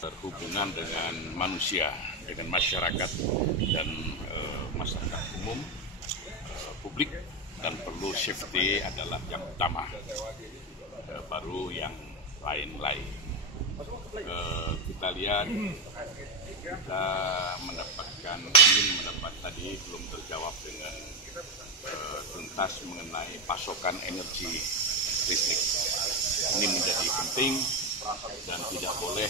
Berhubungan dengan manusia, dengan masyarakat dan masyarakat umum, publik, dan perlu safety adalah yang utama, baru yang lain-lain. Kita lihat, kita ingin mendapat tadi belum terjawab dengan tuntas mengenai pasokan energi listrik. Ini menjadi penting dan tidak boleh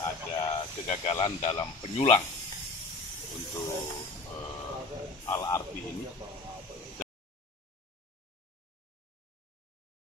ada kegagalan dalam penyulang untuk